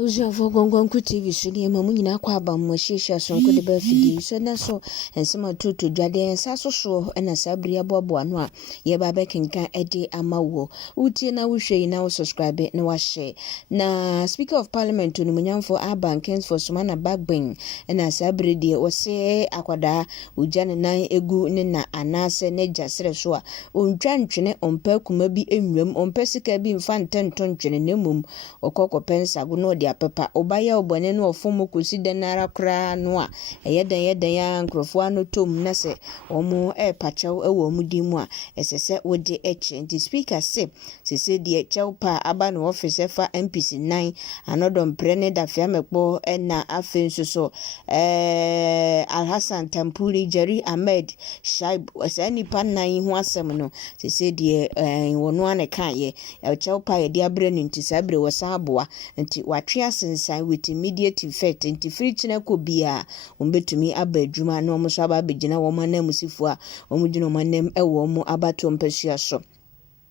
Uziafo gongonku TV so de mamu nyina kwa aba mo hihia sonko de ba fidi so na so ensema toto dwade ensa so so na sabri aboabo ano a ye ba bekenkan ede amawo utie na wo hwe na wo subscribe na wa share na Speaker of Parliament no munyamfo Aban Kens for Sumana Bagbin na sabri de wo se akwada ugya ne nan egu ne na anase ne jasere so a ontwa ntwene ompa kuma bi enwam ompa sika bi mfa ntenton ntwene nemum okoko pensago no papa obaya obone no ofomo kosi denara kra no a yeden ya nkrofo ano tom na se omo pachaw ewo mudimu a esese wode eche nti speaker se de chawpa aba no office fa MPC 9 anodom prene da fiamekpo na afenso so Alhassan Tampuri Jerry Ahmed Shaib wasani pan 9 ho asem no se de wono ane kan ye chawpa ye dia bre nti sabre wasaboa nti watwe asensan with immediate effect nti free china ko bia ombetumi aba adwuma na omo so aba begina wo manamusifo a omo gina omanem ewo mo abato mpasua so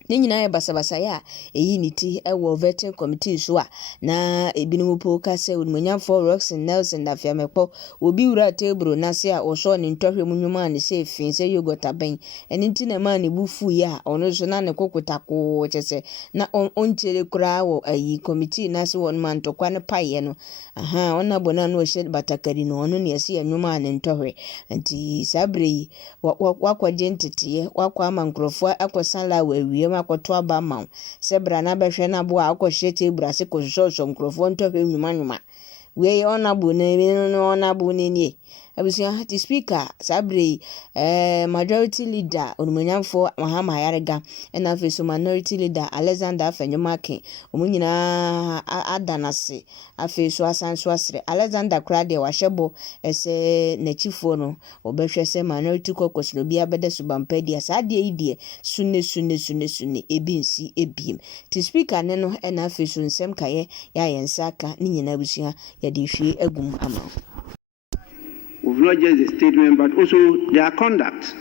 ne nyina ya basabasa ya eyi niti ewo vetting committee so a na ebinom po ka se onmonyamfo Roxen Nelson da fiamekpo obi wura table na se a osho ne ntwahwe munwuma ne se fin se yogota ben eni nti na ma ne bufu ya ono so na ne kokotako chese na ontere kura wo ayi committee na se won man tokwa ne paye no aha ona bona no she batakari no ono ne se anwuma ne ntwahwe nti sabre wakwaje ntete wakwa mankrofo akosala wawie akoto aba ma sebra na behwe na bo akohye tebra se ko shosho nkrofo ntɔhwe nwuma we ona bu ne no ona bu ne nie abusia the speaker sabre majority leader onumanyamfo Mahama Yarega na feso minority leader Alexander Afenyomake omunyina adanase afeso asanso asre Alexander Krade wahebo ese nachifo no obehwe se minority caucus no bia bede subampedi asade idie sunne ebinsi ebiem the speaker ne no na feso nsem kaye ya yensaka ni nyina abusia ya de hwie agum ama of not just the statement, but also their conduct.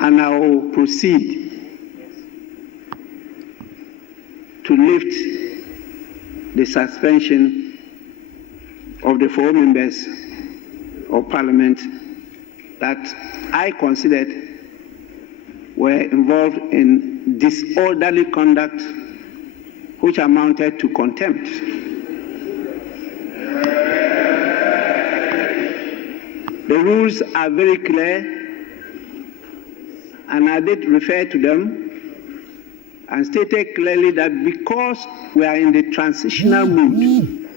And I will proceed to lift the suspension of the 4 members of Parliament that I considered were involved in disorderly conduct which amounted to contempt. The rules are very clear, and I did refer to them and stated clearly that because we are in the transitional mood,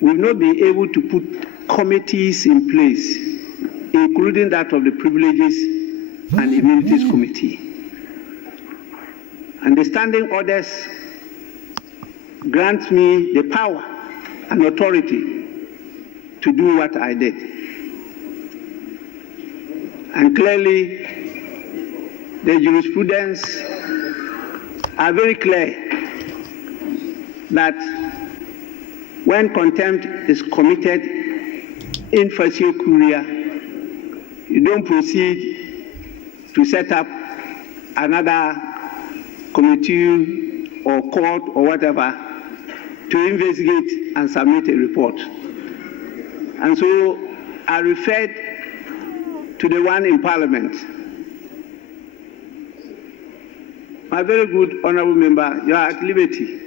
we will not be able to put committees in place, including that of the Privileges and Immunities Committee. And the standing orders grant me the power and authority to do what I did. And clearly, the jurisprudence are very clear that when contempt is committed in facie curia, you don't proceed to set up another committee or court or whatever to investigate and submit a report. And so I referred to the one in Parliament. My very good honorable member, you are at liberty,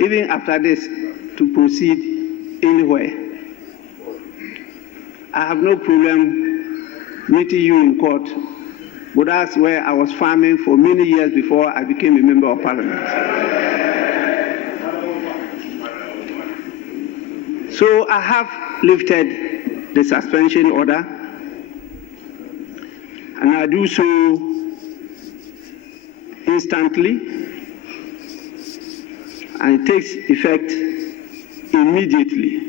even after this, to proceed anywhere. I have no problem meeting you in court, but that's where I was farming for many years before I became a member of Parliament. So I have lifted the suspension order, and I do so instantly, and it takes effect immediately.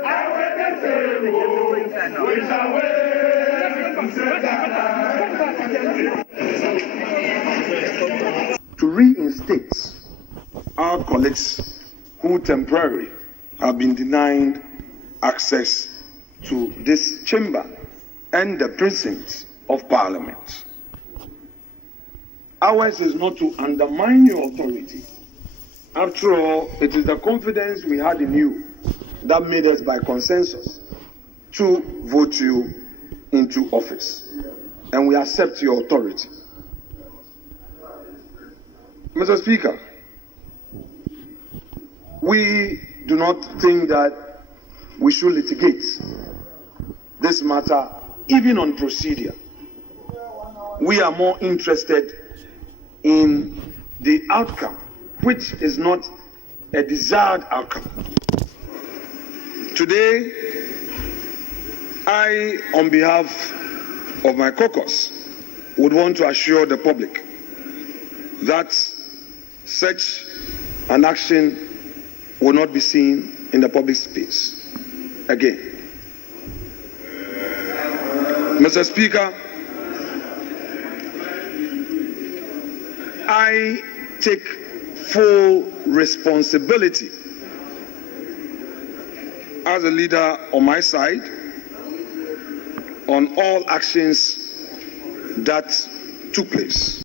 I To reinstate our colleagues who temporarily have been denied access to this chamber and the precincts of Parliament. Ours is not to undermine your authority. After all, it is the confidence we had in you that made us, by consensus, to vote you into office. And we accept your authority. Mr. Speaker, we do not think that we should litigate this matter even on procedure. We are more interested in the outcome, which is not a desired outcome. Today, I, on behalf of my caucus, would want to assure the public that such an action will not be seen in the public space again. Mr. Speaker, I take full responsibility as a leader on my side on all actions that took place.